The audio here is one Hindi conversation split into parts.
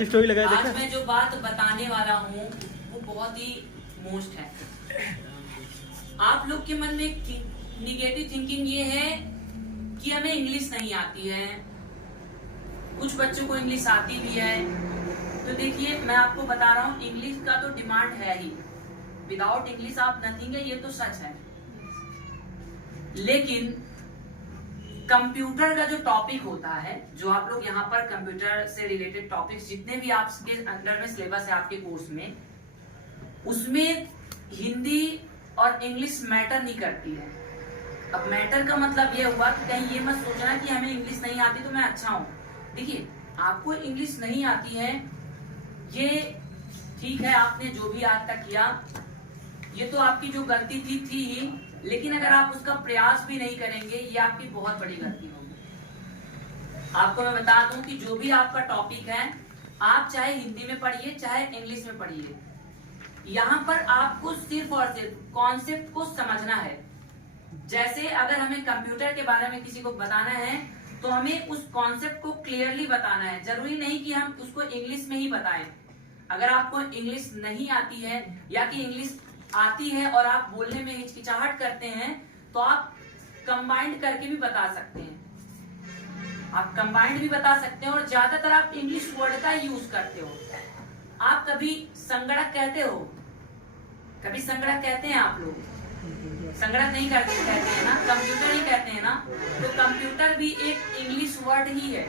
स्टोरी लगाया आज देखा? मैं जो बात बताने वाला हूँ वो बहुत ही मोस्ट है। आप लोग के मन में निगेटिव थिंकिंग ये है कि हमें इंग्लिश नहीं आती है, कुछ बच्चों को इंग्लिश आती भी है। तो देखिए, मैं आपको बता रहा हूँ, इंग्लिश का तो डिमांड है ही, विदाउट इंग्लिश आप नथिंग है, ये तो सच है। लेकिन कंप्यूटर का जो टॉपिक होता है, जो आप लोग यहाँ पर कंप्यूटर से रिलेटेड टॉपिक्स जितने भी आपके अंडर में सिलेबस है आपके कोर्स में, उसमें हिंदी और इंग्लिश मैटर नहीं करती है। अब मैटर का मतलब ये हुआ कि कहीं ये मत सोचना कि हमें इंग्लिश नहीं आती तो मैं अच्छा हूँ। देखिए, आपको इंग्लिश नहीं आती है, ये ठीक है, आपने जो भी आज तक किया ये तो आपकी जो गलती थी ही, लेकिन अगर आप उसका प्रयास भी नहीं करेंगे, ये आपकी बहुत बड़ी गलती होगी। आपको मैं बता दूं कि जो भी आपका टॉपिक है, आप चाहे हिंदी में पढ़िए चाहे इंग्लिश में पढ़िए, यहाँ पर आपको सिर्फ और सिर्फ कॉन्सेप्ट को समझना है। जैसे अगर हमें कंप्यूटर के बारे में किसी को बताना है तो हमें उस कॉन्सेप्ट को क्लियरली बताना है। जरूरी नहीं कि हम उसको इंग्लिश में ही बताएं। अगर आपको इंग्लिश नहीं आती है या कि इंग्लिश आती है और आप बोलने में हिचकिचाहट करते हैं, तो आप कंबाइंड करके भी बता सकते हैं। आप कंबाइंड भी बता सकते हैं, और ज्यादातर आप इंग्लिश वर्ड का यूज करते हो। आप कभी संगणक कहते हो? कभी संगणक कहते हैं आप लोग? संगणक नहीं कहते हैं ना, कंप्यूटर ही कहते हैं ना। तो कंप्यूटर भी एक इंग्लिश वर्ड ही है।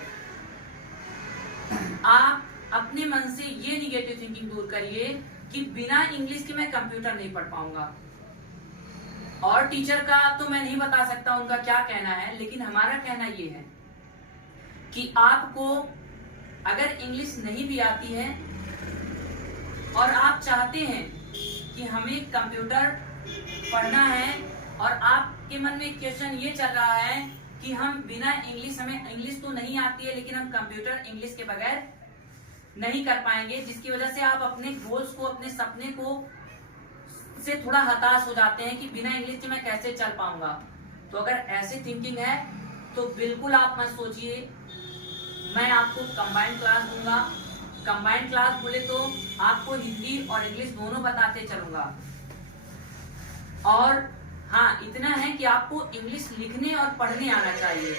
आप अपने मन से ये निगेटिव थिंकिंग दूर करिए कि बिना इंग्लिश के मैं कंप्यूटर नहीं पढ़ पाऊंगा। और टीचर का तो मैं नहीं बता सकता उनका क्या कहना है, लेकिन हमारा कहना ये है कि आपको अगर इंग्लिश नहीं भी आती है और आप चाहते हैं कि हमें कंप्यूटर पढ़ना है, और आपके मन में क्वेश्चन ये चल रहा है कि हम बिना इंग्लिश, हमें इंग्लिश तो नहीं आती है लेकिन हम कंप्यूटर इंग्लिश के बगैर नहीं कर पाएंगे, जिसकी वजह से आप अपने गोल्स को, अपने सपने को से थोड़ा हताश हो जाते हैं कि बिना इंग्लिश के मैं कैसे चल पाऊंगा। तो अगर ऐसी थिंकिंग है तो बिल्कुल आप मत सोचिए। मैं आपको कंबाइंड क्लास दूंगा। कंबाइंड क्लास बोले तो आपको हिंदी और इंग्लिश दोनों बताते चलूंगा। और हाँ, इतना है कि आपको इंग्लिश लिखने और पढ़ने आना चाहिए।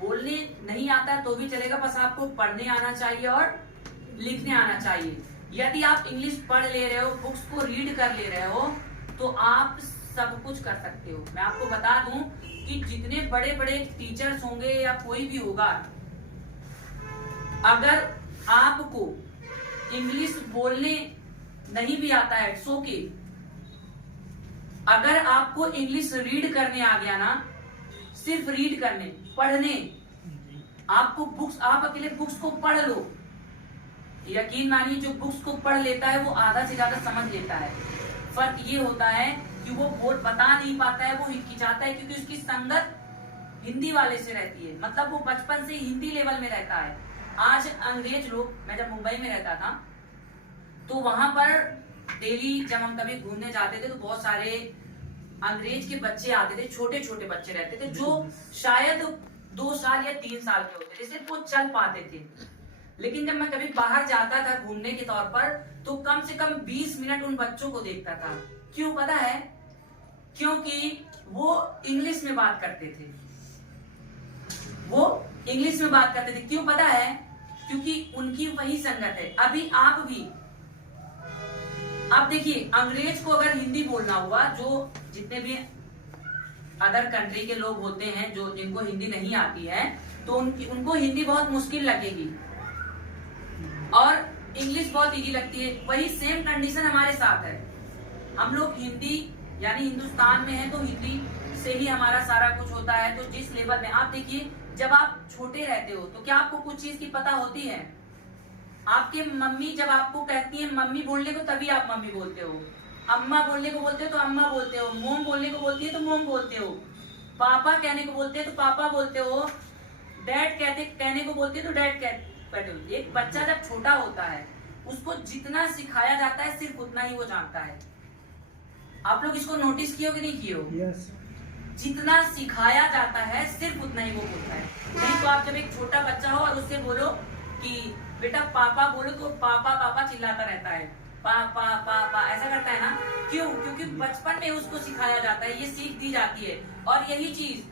बोलने नहीं आता तो भी चलेगा, बस आपको पढ़ने आना चाहिए और लिखने आना चाहिए। यदि आप इंग्लिश पढ़ ले रहे हो, बुक्स को रीड कर ले रहे हो, तो आप सब कुछ कर सकते हो। मैं आपको बता दूं कि जितने बड़े बड़े टीचर्स होंगे या कोई भी होगा, अगर आपको इंग्लिश बोलने नहीं भी आता है, इट्स ओके। अगर आपको इंग्लिश रीड करने आ गया ना, सिर्फ रीड करने, पढ़ने, आपको बुक्स, आप अकेले बुक्स को पढ़ लो, यकीन मानिए जो बुक्स को पढ़ लेता है वो आधा से ज्यादा समझ लेता है। फर्क ये होता है कि वो बोल बता नहीं पाता है, वो हिचकिचाता है, क्योंकि उसकी संगत हिंदी वाले से रहती है। मतलब वो बचपन से हिंदी लेवल में रहता है। आज अंग्रेज लोग, मैं जब मुंबई में रहता था तो वहां पर डेली जब हम कभी घूमने जाते थे तो बहुत सारे अंग्रेज के बच्चे आते थे, छोटे छोटे बच्चे रहते थे जो शायद 2 साल या 3 साल के होते थे, सिर्फ वो चल पाते थे। लेकिन जब मैं कभी बाहर जाता था घूमने के तौर पर, तो कम से कम 20 मिनट उन बच्चों को देखता था। क्यों पता है? क्योंकि वो इंग्लिश में बात करते थे। वो इंग्लिश में बात करते थे। क्यों पता है? क्योंकि उनकी वही संगत है। अभी आप भी, आप देखिए, अंग्रेज को अगर हिंदी बोलना हुआ, जो जितने भी अदर कंट्री के लोग होते हैं जो जिनको हिंदी नहीं आती है, तो उनको हिंदी बहुत मुश्किल लगेगी और इंग्लिश बहुत इजी लगती है। वही सेम कंडीशन हमारे साथ है। हम लोग हिंदी यानी हिंदुस्तान में है तो हिंदी से ही हमारा सारा कुछ होता है। तो जिस लेवल में आप देखिए, जब आप छोटे रहते हो तो क्या आपको कुछ चीज की पता होती है? आपके मम्मी जब आपको कहती है मम्मी बोलने को, तभी आप मम्मी बोलते हो। अम्मा बोलने को बोलते हो तो अम्मा बोलते हो। मोम बोलने को बोलती है तो मोम बोलते हो। पापा कहने को बोलते हैं तो पापा बोलते हो। डैड कहने को बोलते है तो डैड कहते। एक बच्चा जब छोटा होता है, उसको जितना सिखाया जाता है सिर्फ उतना ही वो जानता है। आप लोग इसको नोटिस किए हो कि नहीं किए हो? yes. जितना सिखाया जाता है सिर्फ उतना ही वो बोलता है। नहीं तो आप जब एक छोटा बच्चा हो और उससे बोलो कि बेटा पापा बोलो तो पापा पापा चिल्लाता रहता है, पापा पापा ऐसा करता है ना। क्यों? क्योंकि बचपन में उसको सिखाया जाता है, ये सीख दी जाती है। और यही चीज,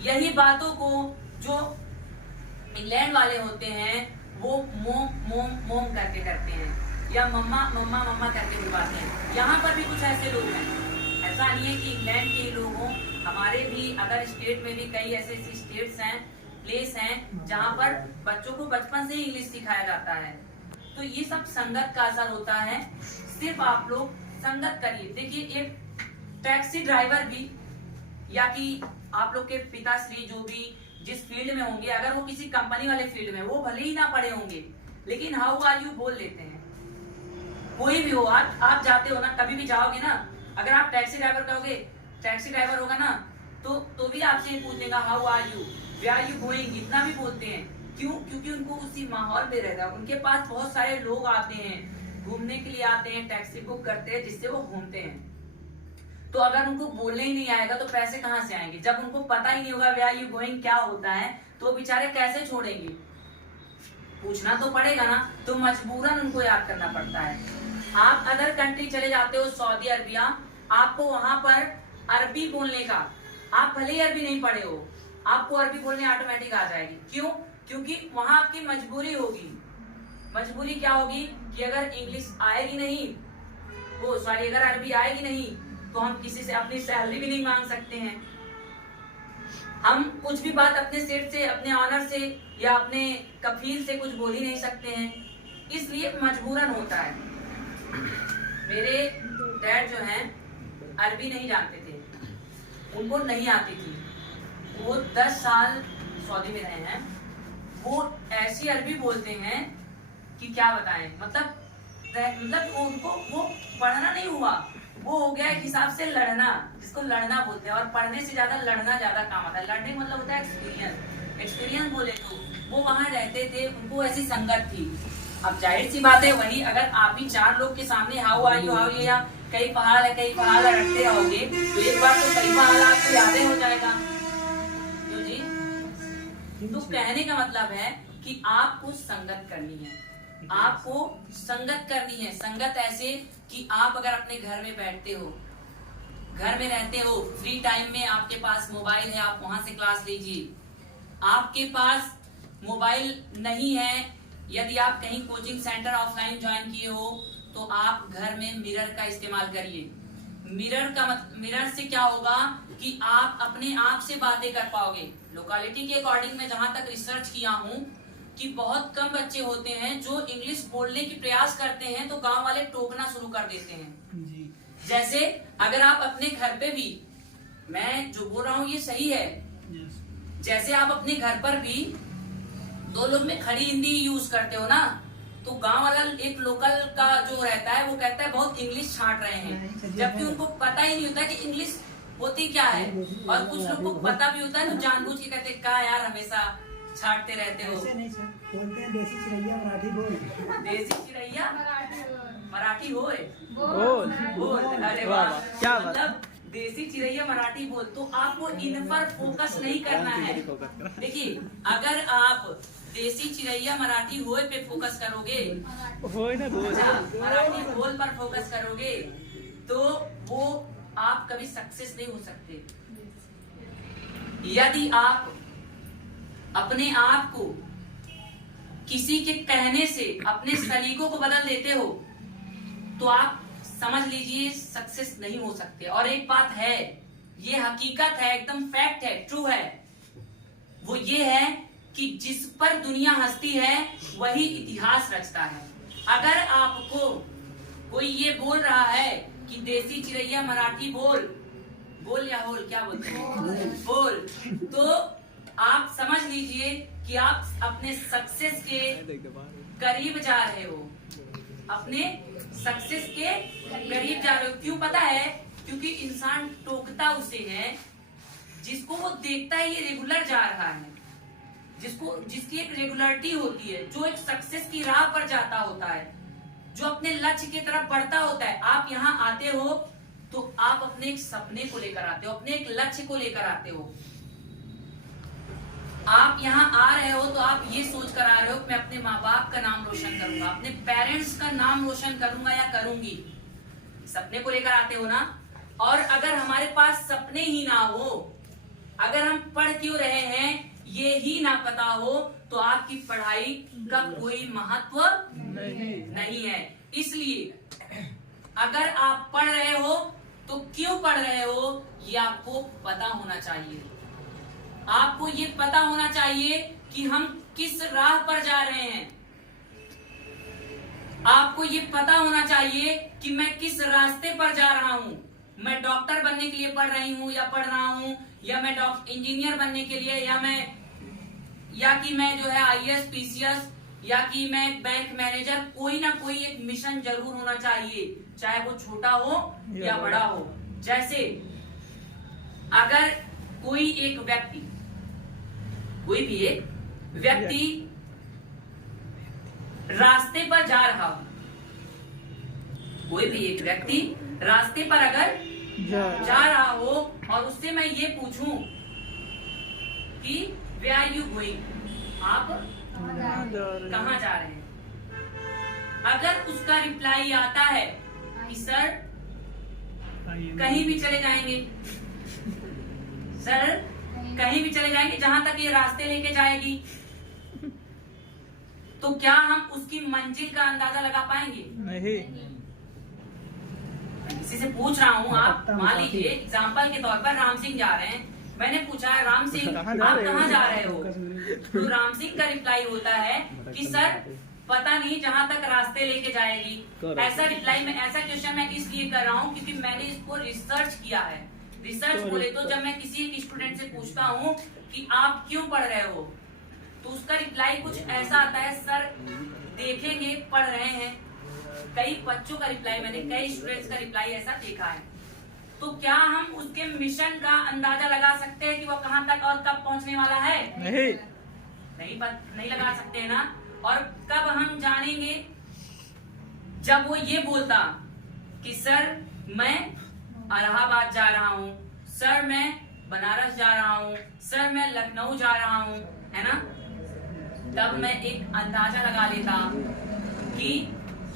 यही बातों को जो इंग्लैंड वाले होते हैं वो मोम मोम मोम करके करते हैं, या मम्मा मम्मा मम्मा करके बुलवाते हैं। यहाँ पर भी कुछ ऐसे लोग हैं, ऐसा नहीं है कि इंग्लैंड के लोग हों, हमारे भी अदर स्टेट में भी कई ऐसे स्टेट्स हैं, प्लेस हैं जहाँ पर बच्चों को बचपन से ही इंग्लिश सिखाया जाता है। तो ये सब संगत का असर होता है। सिर्फ आप लोग संगत करिए। देखिए एक टैक्सी ड्राइवर भी, या कि आप लोग के पिताश्री जो भी जिस फील्ड में होंगे, अगर वो किसी कंपनी वाले फील्ड में, वो भले ही ना पढ़े होंगे लेकिन हाउ आर यू बोल लेते हैं। कोई भी हो, आप जाते हो ना, कभी भी जाओगे ना, अगर आप टैक्सी ड्राइवर कहोगे, टैक्सी ड्राइवर होगा ना, तो भी आपसे पूछ लेगा how are you, where are you going, इतना भी बोलते हैं। क्यों? क्योंकि उनको उसी माहौल में रहता है। उनके पास बहुत सारे लोग आते हैं, घूमने के लिए आते हैं, टैक्सी बुक करते हैं जिससे वो घूमते हैं। तो अगर उनको बोलने ही नहीं आएगा तो पैसे कहाँ से आएंगे? जब उनको पता ही नहीं होगा वेयर आर यू गोइंग क्या होता है, तो बेचारे कैसे छोड़ेंगे? पूछना तो पड़ेगा ना, तो मजबूरन उनको याद करना पड़ता है। आप अदर कंट्री चले जाते हो, सऊदी अरबिया, आपको वहां पर अरबी बोलने का, आप भले ही अरबी नहीं पढ़े हो, आपको अरबी बोलने ऑटोमेटिक आ जाएगी। क्यों? क्योंकि वहां आपकी मजबूरी होगी। मजबूरी क्या होगी कि अगर इंग्लिश आएगी नहीं, वो सॉरी अगर अरबी आएगी नहीं, तो हम किसी से अपनी सैलरी भी नहीं मांग सकते हैं। हम कुछ भी बात अपने सेठ से, अपने ऑनर से या अपने कफील से कुछ बोल ही नहीं सकते हैं, इसलिए मजबूरन होता है। मेरे डैड जो हैं अरबी नहीं जानते थे, उनको नहीं आती थी। वो 10 साल सऊदी में रहे हैं, वो ऐसी अरबी बोलते हैं कि क्या बताएं। मतलब उनको वो पढ़ना नहीं हुआ, वो हो गया एक हिसाब से लड़ना, जिसको लड़ना बोलते हैं। और पढ़ने से ज्यादा लड़ना ज्यादा काम आता है। लड़ने मतलब होता है एक्सपीरियंस। एक्सपीरियंस बोले तो वो वहां रहते थे, उनको ऐसी संगत थी। अब जाहिर सी बात है, वही अगर आप ही 4 लोग के सामने हाउ आर यू या कई पहाड़ है कई पहाड़ रखते रहोगे, तो एक बार तो कई पहाड़ आपको याद हो जाएगा। क्यों जी? तो कहने का मतलब है कि आपको संगत करनी है, आपको संगत करनी है। संगत ऐसे कि आप अगर अपने घर में बैठते हो, घर में रहते हो, फ्री टाइम में आपके पास मोबाइल है, आप वहां से क्लास लीजिए। आपके पास मोबाइल नहीं है, यदि आप कहीं कोचिंग सेंटर ऑफलाइन ज्वाइन किए हो, तो आप घर में मिरर का इस्तेमाल करिए। मिरर से क्या होगा कि आप अपने आप से बातें कर पाओगे। लोकेलिटी के अकॉर्डिंग मैं जहां तक रिसर्च किया हूं कि बहुत कम बच्चे होते हैं जो इंग्लिश बोलने की प्रयास करते हैं तो गांव वाले टोकना शुरू कर देते हैं जी। जैसे अगर आप अपने घर पे भी, मैं जो बोल रहा हूँ ये सही है, जैसे आप अपने घर पर भी 2 लोग में खड़ी हिंदी यूज करते हो ना, तो गांव वाला एक लोकल का जो रहता है वो कहता है बहुत इंग्लिश छांट रहे हैं, जबकि उनको पता ही नहीं होता कि इंग्लिश होती क्या है। और कुछ लोग को पता भी होता है तो जानबूझ के कहते कहा यार हमेशा छाटते रहते हो। ऐसे नहीं सर, बोलते हैं देसी चिड़ैया मराठी बोल। देसी चिड़ैया मराठी होए बोल। अरे वाह, क्या मतलब देसी चिड़ैया मराठी बोल। तो आपको इन पर फोकस नहीं करना है। देखिए अगर आप देसी चिड़ैया मराठी होए पे फोकस करोगे, मराठी बोल पर फोकस करोगे, तो वो आप कभी सक्सेस नहीं हो सकते। यदि आप अपने आप को किसी के कहने से अपने सलीकों को बदल देते हो, तो आप समझ लीजिए सक्सेस नहीं हो सकते। और एक बात है, ये हकीकत है, एकदम फैक्ट है, ट्रू है, वो ये है कि जिस पर दुनिया हंसती है वही इतिहास रचता है। अगर आपको कोई ये बोल रहा है कि देसी चिड़ैया मराठी बोल या होल क्या बोलते हैं, बोल, तो आप समझ लीजिए कि आप अपने सक्सेस के करीब जा रहे हो, अपने सक्सेस के करीब जा रहे हो। क्यों पता है? क्योंकि इंसान टोकता उसे है जिसको वो देखता है ये रेगुलर जा रहा है, जिसकी एक रेगुलरिटी होती है, जो एक सक्सेस की राह पर जाता होता है, जो अपने लक्ष्य की तरफ बढ़ता होता है। आप यहाँ आते हो तो आप अपने एक सपने को लेकर आते हो, अपने एक लक्ष्य को लेकर आते हो। आप यहाँ आ रहे हो तो आप ये सोच कर आ रहे हो कि मैं अपने माँ बाप का नाम रोशन करूंगा, अपने पेरेंट्स का नाम रोशन करूंगा या करूंगी, सपने को लेकर आते हो ना। और अगर हमारे पास सपने ही ना हो, अगर हम पढ़ क्यों रहे हैं ये ही ना पता हो, तो आपकी पढ़ाई का कोई महत्व नहीं है। इसलिए अगर आप पढ़ रहे हो तो क्यों पढ़ रहे हो ये आपको पता होना चाहिए। आपको ये पता होना चाहिए कि हम किस राह पर जा रहे हैं। आपको ये पता होना चाहिए कि मैं किस रास्ते पर जा रहा हूं। मैं डॉक्टर बनने के लिए पढ़ रही हूं या पढ़ रहा हूं, या मैं इंजीनियर बनने के लिए, या कि मैं जो है आईएएस पीसीएस, या कि मैं बैंक मैनेजर। कोई ना कोई एक मिशन जरूर होना चाहिए, चाहे वो छोटा हो या बड़ा हो। जैसे अगर कोई एक व्यक्ति, कोई भी एक व्यक्ति रास्ते पर जा रहा हो, कोई भी एक व्यक्ति रास्ते पर अगर जा रहा हो और उससे मैं ये पूछूं कि वेयर आर यू गोइंग, आप कहाँ जा रहे हैं, अगर उसका रिप्लाई आता है कि सर कहीं भी चले जाएंगे, सर कहीं भी चले जाएंगे जहां तक ये रास्ते लेके जाएगी, तो क्या हम उसकी मंजिल का अंदाजा लगा पाएंगे? नहीं। किसी से पूछ रहा हूँ, आप मान लीजिए एग्जाम्पल के तौर पर राम सिंह जा रहे हैं, मैंने पूछा है राम सिंह आप कहाँ जा रहे हो, तो राम सिंह का रिप्लाई होता है कि सर पता नहीं जहां तक रास्ते लेके जाएगी। ऐसा रिप्लाई में, ऐसा क्वेश्चन मैं इसलिए कर रहा हूँ क्योंकि मैंने इसको रिसर्च किया है। रिसर्च बोले तो जब मैं किसी एक स्टूडेंट से पूछता हूँ कि आप क्यों पढ़ रहे हो, तो उसका रिप्लाई कुछ ऐसा आता है, सर देखेंगे पढ़ रहे हैं। कई बच्चों का रिप्लाई, मैंने कई स्टूडेंट्स का रिप्लाई ऐसा देखा है। तो क्या हम उसके मिशन का अंदाजा लगा सकते हैं कि वो कहां तक और कब पहुंचने वाला है? नहीं लगा सकते हैं ना। और कब हम जानेंगे? जब वो ये बोलता कि सर मैं इलाहाबाद जा रहा हूँ, सर मैं बनारस जा रहा हूँ, सर मैं लखनऊ जा रहा हूँ, है ना, तब मैं एक अंदाजा लगा लेता कि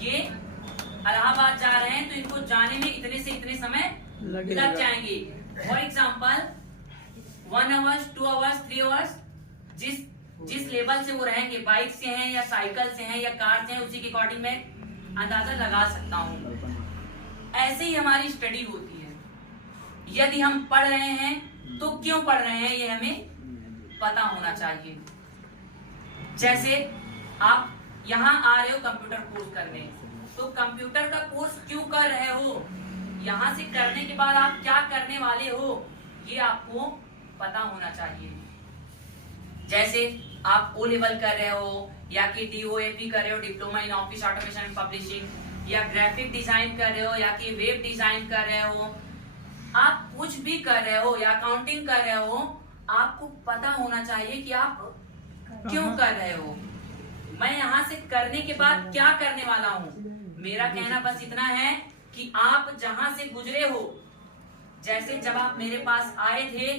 ये इलाहाबाद जा रहे हैं तो इनको जाने में इतने से इतने समय लग जाएंगे। For example 1 hours 2 hours 3 hours, जिस लेवल से वो रहेंगे, बाइक से हैं या साइकिल से हैं या कार से हैं, उसी के अकॉर्डिंग मैं अंदाजा लगा सकता हूँ। ऐसे ही हमारी स्टडी होती है। यदि हम पढ़ रहे हैं तो क्यों पढ़ रहे हैं ये हमें पता होना चाहिए। जैसे आप यहाँ आ रहे हो कंप्यूटर कोर्स करने, तो कंप्यूटर का कोर्स क्यों कर रहे हो, यहाँ से करने के बाद आप क्या करने वाले हो, ये आपको पता होना चाहिए। जैसे आप ओ लेवल कर रहे हो, या कि DOAP कर रहे हो, diploma in office automation and publishing, या ग्राफिक डिजाइन कर रहे हो, या कि वेब डिजाइन कर रहे हो, आप कुछ भी कर रहे हो या अकाउंटिंग कर रहे हो, आपको पता होना चाहिए कि आप क्यों कर रहे हो। मैं यहाँ से करने के बाद क्या करने वाला हूँ। मेरा कहना बस इतना है कि आप जहां से गुजरे हो, जैसे जब आप मेरे पास आए थे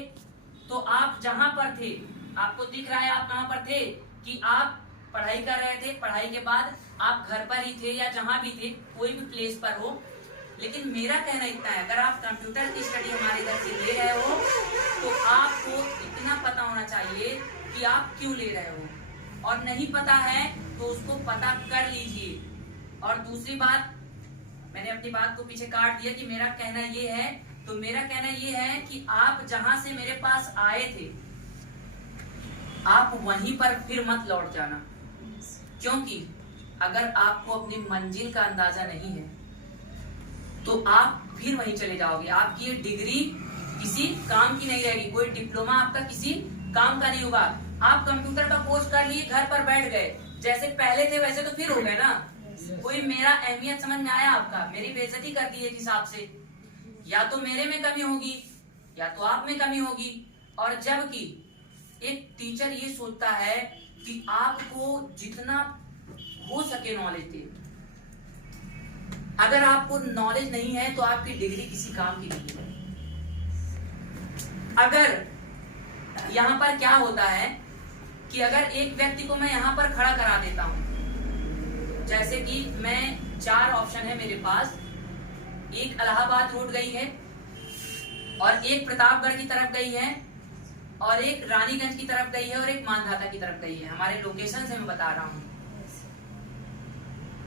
तो आप जहां पर थे, आपको दिख रहा है आप कहां पर थे, कि आप पढ़ाई कर रहे थे, पढ़ाई के बाद आप घर पर ही थे या जहां भी थे, कोई भी प्लेस पर हो। लेकिन मेरा कहना इतना है, अगर आप कंप्यूटर की स्टडी हमारे घर से ले रहे हो तो आपको इतना पता होना चाहिए कि आप क्यों ले रहे हो, और नहीं पता है तो उसको पता कर लीजिए। और दूसरी बात, मैंने अपनी बात को पीछे काट दिया कि मेरा कहना ये है, तो मेरा कहना ये है कि आप जहां से मेरे पास आए थे आप वहीं पर फिर मत लौट जाना, क्योंकि अगर आपको अपनी मंजिल का अंदाजा नहीं है तो आप फिर वहीं चले जाओगे। आपकी ये डिग्री किसी काम की नहीं रहेगी, कोई डिप्लोमा आपका किसी काम का नहीं होगा। आप कंप्यूटर का कोर्स कर लिए, घर पर बैठ गए, जैसे पहले थे वैसे तो फिर हो गए ना। कोई मेरा अहमियत समझ में आया आपका, मेरी बेइज्जती कर दी एक हिसाब से, या तो मेरे में कमी होगी या तो आप में कमी होगी। और जबकि एक टीचर ये सोचता है कि आपको जितना हो सके नॉलेज दे। अगर आपको नॉलेज नहीं है तो आपकी डिग्री किसी काम की नहीं है। अगर यहाँ पर क्या होता है कि अगर एक व्यक्ति को मैं यहाँ पर खड़ा करा देता हूँ, जैसे कि मैं 4 ऑप्शन है मेरे पास, एक इलाहाबाद रोड गई है और एक प्रतापगढ़ की तरफ गई है और एक रानीगंज की तरफ गई है और एक मानधाता की तरफ गई है। हमारे लोकेशन से मैं बता रहा हूँ।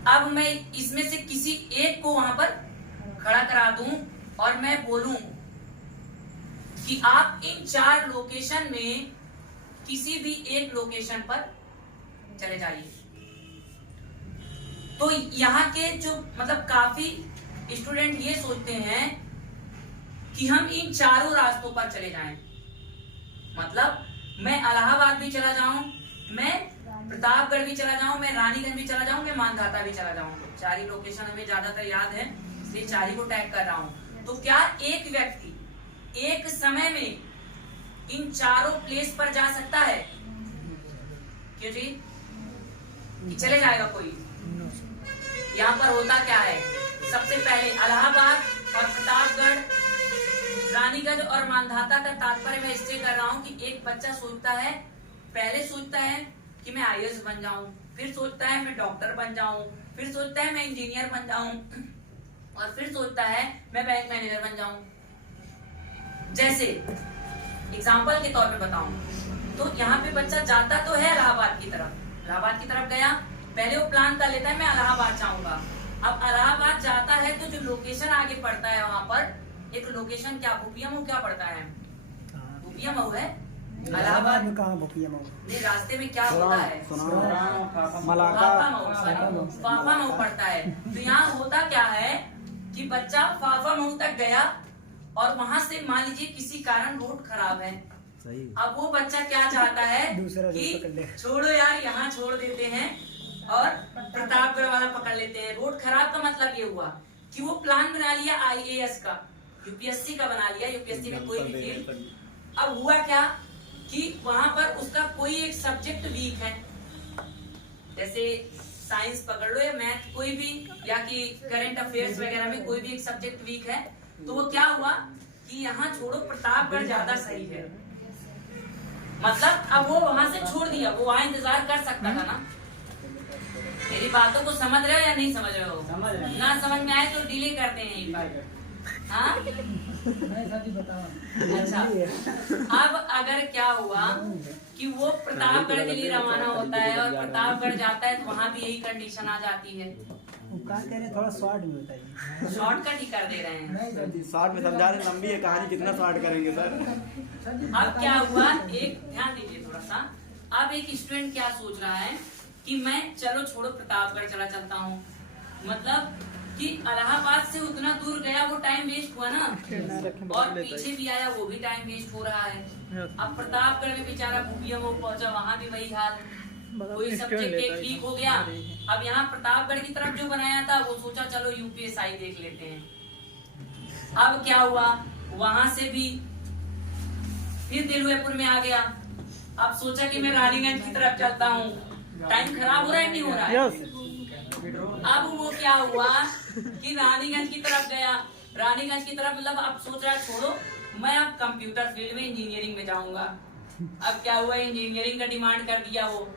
अब मैं इसमें से किसी एक को वहां पर खड़ा करा दूं और मैं बोलूं कि आप इन 4 लोकेशन में किसी भी एक लोकेशन पर चले जाइए, तो यहाँ के जो मतलब काफी स्टूडेंट ये सोचते हैं कि हम इन चारों रास्तों पर चले जाएं। मतलब मैं इलाहाबाद भी चला जाऊं, मैं प्रतापगढ़ भी चला जाऊं, मैं रानीगंज भी चला जाऊं, मैं मानधाता भी चला जाऊं। 4 ही लोकेशन हमें ज्यादातर याद है, इसलिए 4 ही को टैग कर रहा हूं। तो क्या एक व्यक्ति एक समय में इन चारों प्लेस पर जा सकता है? क्यों जी, कि चले जाएगा कोई? यहाँ पर होता क्या है, सबसे पहले इलाहाबाद और प्रतापगढ़, रानीगंज और मानधाता का तात्पर्य मैं इससे कर रहा हूँ कि एक बच्चा सोचता है, पहले सोचता है कि मैं IAS बन जाऊं, फिर सोचता है मैं डॉक्टर बन जाऊं, फिर सोचता है मैं इंजीनियर बन जाऊं और फिर सोचता है मैं बैंक मैनेजर बन जाऊं। जैसे एग्जांपल के तौर पे बताऊं तो यहाँ पे बच्चा जाता तो है इलाहाबाद की तरफ गया, पहले वो प्लान कर लेता है मैं इलाहाबाद जाऊंगा। अब इलाहाबाद जाता है तो जो लोकेशन आगे पड़ता है वहां पर एक लोकेशन क्या भूपिया मऊ क्या पड़ता है? भूपिया मऊ है। इलाहाबाद में कहाँ भूपिया मऊ? नहीं, रास्ते में क्या होता है? फाफा मऊ पड़ता है। तो यहाँ होता क्या है कि बच्चा फाफा मऊ तक गया और वहां से मान लीजिए किसी कारण रोड खराब है। अब वो बच्चा क्या चाहता है कि छोड़ो यार, यहाँ छोड़ देते हैं और प्रतापगढ़ वाला पकड़ लेते हैं। रोड खराब का मतलब ये हुआ कि वो प्लान बना लिया IAS का, UPSC का बना लिया, UPSC में कोई भी फील्ड। अब हुआ क्या कि वहां पर उसका कोई एक सब्जेक्ट वीक है, जैसे साइंस पकड़ लो या मैथ कोई भी, या कि करंट अफेयर्स वगैरह में कोई भी एक सब्जेक्ट वीक है। तो वो क्या हुआ कि यहाँ छोड़ो प्रतापगढ़ ज्यादा सही है। मतलब अब वो वहां से छोड़ दिया, वो वहां इंतजार कर सकता था ना। मेरी बातों को समझ रहे हो या नहीं समझ रहे हो? ना समझ में आए तो डिले करते हैं एक बार। हाँ अच्छा, अब अगर क्या हुआ कि वो प्रतापगढ़ के लिए रवाना होता है और प्रतापगढ़ जाता है तो वहाँ भी यही कंडीशन आ जाती है। थोड़ा शॉर्ट में बताइए। शॉर्टकट ही कर दे रहे हैं। शॉर्ट में समझा रहे, लंबी है कहानी, कितना शॉर्ट करेंगे सर? अब क्या हुआ, एक ध्यान दीजिए थोड़ा सा। अब एक स्टूडेंट क्या सोच रहा है कि मैं चलो छोड़ो प्रतापगढ़ चलता हूँ, मतलब कि इलाहाबाद से उतना दूर गया वो टाइम वेस्ट हुआ ना, और पीछे भी आया वो भी टाइम वेस्ट हो रहा है। अब प्रतापगढ़ में बेचारा भूपिया मऊ पहुंचा, वहां भी वही हाल, कोई सब्जेक्ट एक वीक हो गया। अब यहाँ प्रतापगढ़ की तरफ जो बनाया था वो सोचा चलो UPSI देख लेते हैं। अब क्या हुआ, वहां से भी फिर दिलुएपुर में आ गया। अब सोचा कि मैं रानीगंज की तरफ चलता हूँ, टाइम खराब हो रहा है नहीं हो रहा है? अब वो क्या हुआ कि रानीगंज की तरफ गया, रानीगंज की तरफ मतलब अब सोच रहा छोड़ो मैं अब कंप्यूटर फील्ड में इंजीनियरिंग में जाऊंगा। अब क्या हुआ, इंजीनियरिंग का डिमांड कर दिया। वो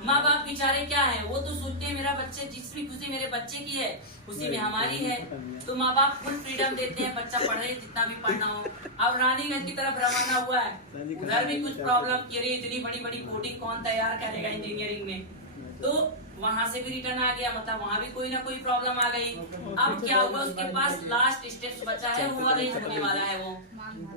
माँ बाप बेचारे क्या है, वो तो सोचते हैं मेरा बच्चे, जिस भी खुशी मेरे बच्चे की है उसी में हमारी है, तो माँ बाप फुल फ्रीडम देते हैं, बच्चा पढ़े जितना भी पढ़ना हो। अब रानीगंज की तरफ रवाना हुआ है, उधर भी कुछ प्रॉब्लम की रही, इतनी बड़ी बड़ी कोडिंग कौन तैयार करेगा इंजीनियरिंग में, तो वहां से भी रिटर्न आ गया, मतलब वहां भी कोई ना कोई प्रॉब्लम आ गई। अब क्या हुआ, उसके पास लास्ट स्टेप्स बचा है, वो अरेंज होने वाला है वो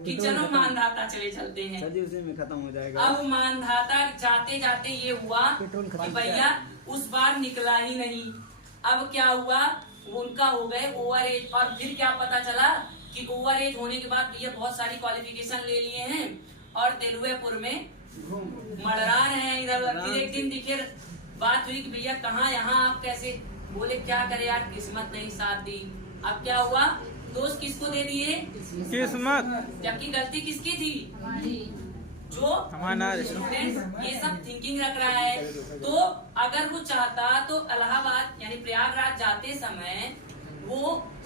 कि चलो मानधाता चले चलते हैं। उसी में खत्म हो जाएगा। अब मानधाता जाते जाते ये हुआ कि भैया उस बार निकला ही नहीं। अब क्या हुआ, उनका हो गए ओवर एज, और फिर क्या पता चला कि ओवर एज होने के बाद भैया बहुत सारी क्वालिफिकेशन ले लिए हैं और दिलुएपुर में मड़रा रहे हैं इधर। फिर एक दिन दिखे, बात हुई कि भैया कहाँ यहाँ आप कैसे, बोले क्या करे यार किस्मत नहीं साथ दी। अब क्या हुआ, दोस्त किसको दे दिए, किस्मत, जबकि गलती किसकी थी, जो स्टूडेंट ये सब थिंकिंग रख रहा है। तो अगर वो चाहता तो इलाहाबाद यानी प्रयागराज जाते समय वो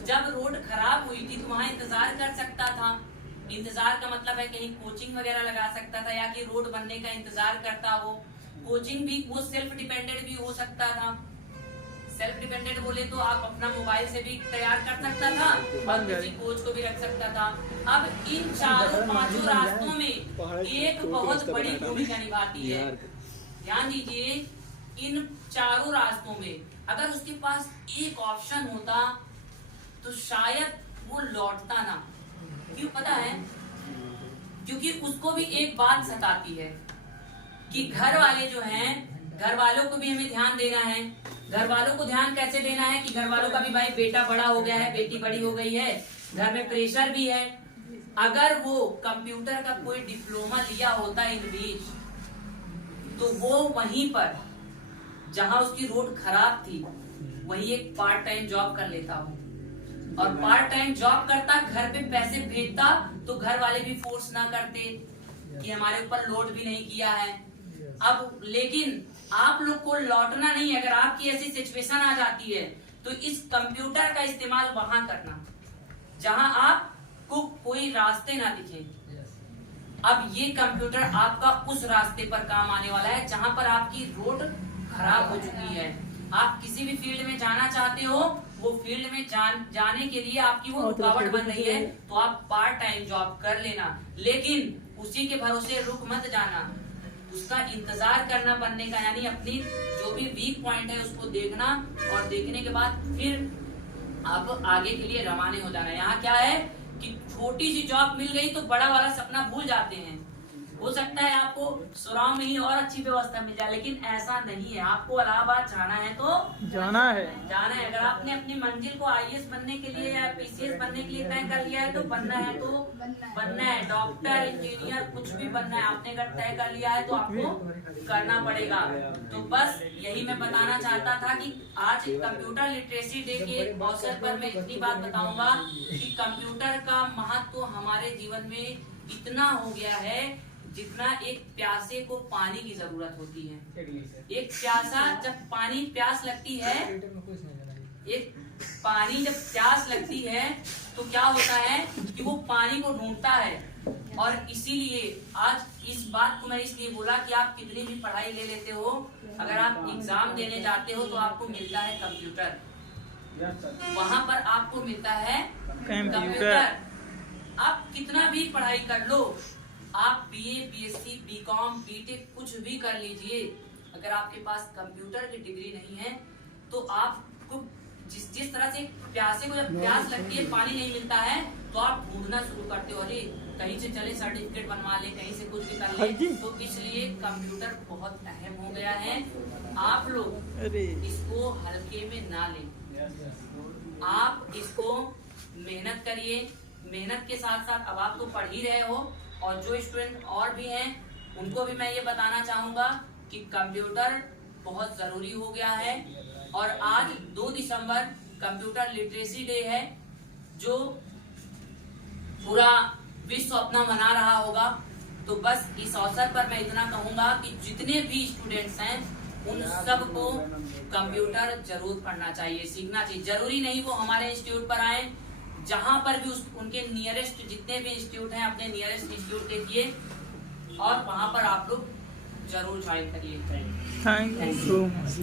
जब रोड खराब हुई थी तो वहाँ इंतजार कर सकता था। इंतजार का मतलब है कहीं कोचिंग वगैरह लगा सकता था, या कि रोड बनने का इंतजार करता वो, कोचिंग भी वो सेल्फ डिपेंडेंट भी हो सकता था। सेल्फ डिपेंडेंट बोले तो आप अपना मोबाइल से भी तैयार कर सकता था और किसी कोच को भी रख सकता था। अब इन चारों पांचों रास्तों में एक बहुत बड़ी भूमिका निभाती है। ध्यान दीजिए, इन चारों रास्तों में अगर उसके पास एक ऑप्शन होता तो शायद वो लौटता ना। क्यों पता है? क्योंकि उसको भी एक बात सताती है कि घर वाले जो हैं, घर वालों को भी हमें ध्यान देना है। घर वालों को ध्यान कैसे देना है कि घर वालों का भी भाई बेटा बड़ा हो गया है, बेटी बड़ी हो गई है, घर में प्रेशर भी है। अगर वो कंप्यूटर का कोई डिप्लोमा लिया होता इन बीच, तो वो वहीं पर जहां उसकी रोड खराब थी वहीं एक पार्ट टाइम जॉब कर लेता हूँ, और पार्ट टाइम जॉब करता, घर पे पैसे भेजता, तो घर वाले भी फोर्स ना करते कि हमारे ऊपर लोड भी नहीं किया है। अब लेकिन आप लोग को लौटना नहीं, अगर आपकी ऐसी सिचुएशन आ जाती है तो इस कंप्यूटर का इस्तेमाल वहां करना जहां आपको कोई रास्ते ना दिखे। अब ये कंप्यूटर आपका उस रास्ते पर काम आने वाला है जहां पर आपकी रोड खराब हो चुकी है। आप किसी भी फील्ड में जाना चाहते हो, वो फील्ड में जाने के लिए आपकी वो रुकावट बन रही है, तो आप पार्ट टाइम जॉब कर लेना, लेकिन उसी के भरोसे रुक मत जाना। उसका इंतजार करना बनने का, यानी अपनी जो भी वीक पॉइंट है उसको देखना, और देखने के बाद फिर आप आगे के लिए रवाने हो जाना। यहाँ क्या है कि छोटी सी जॉब मिल गई तो बड़ा वाला सपना भूल जाते हैं। हो सकता है आपको सुराव में ही और अच्छी व्यवस्था मिल जाए, लेकिन ऐसा नहीं है। आपको इलाहाबाद जाना है तो जाना है। अगर आपने अपनी मंजिल को IAS बनने के लिए या PCS बनने के लिए तय कर लिया है तो बनना है, तो बनना है। डॉक्टर, इंजीनियर, कुछ भी बनना है, आपने अगर तय कर लिया है तो आपको करना पड़ेगा। तो बस यही मैं बताना चाहता था कि आज कंप्यूटर लिटरेसी डे के अवसर पर मैं इतनी बात बताऊंगा कि कंप्यूटर का महत्व हमारे जीवन में इतना हो गया है जितना एक प्यासे को पानी की जरूरत होती है। एक प्यासा जब प्यास लगती है, एक पानी जब प्यास लगती है तो क्या होता है कि वो पानी को ढूंढता है। और इसीलिए आज इस बात को मैं इसलिए बोला कि आप कितनी भी पढ़ाई ले लेते हो, अगर आप एग्जाम देने जाते हो तो आपको मिलता है कंप्यूटर, वहां पर आपको मिलता है कंप्यूटर। आप कितना भी पढ़ाई कर लो, आप BA, BSc, BCom, BTech कुछ भी कर लीजिए, अगर आपके पास कंप्यूटर की डिग्री नहीं है तो आपको जिस तरह से प्यासे को जब प्यास लगती है, पानी नहीं मिलता है, तो आप ढूंढना शुरू करते हो, अरे कहीं से चले सर्टिफिकेट बनवा ले, कहीं से कुछ भी कर ले। तो इसलिए कंप्यूटर बहुत अहम हो गया है। आप लोग इसको हल्के में ना लें, आप इसको मेहनत करिए। मेहनत के साथ साथ अब आप तो पढ़ ही रहे हो, और जो स्टूडेंट और भी हैं उनको भी मैं ये बताना चाहूंगा कि कंप्यूटर बहुत जरूरी हो गया है। और आज 2 दिसंबर कंप्यूटर लिटरेसी डे है, जो पूरा विश्व अपना मना रहा होगा। तो बस इस अवसर पर मैं इतना कहूंगा कि जितने भी स्टूडेंट्स हैं उन सबको कंप्यूटर जरूर पढ़ना चाहिए, सीखना चाहिए। जरूरी नहीं वो हमारे इंस्टीट्यूट पर आए, जहां पर भी उनके नियरेस्ट जितने भी इंस्टीट्यूट हैं, अपने नियरेस्ट इंस्टीट्यूट देखिए और वहां पर आप लोग जरूर ज्वाइन करिए। Thank you so much.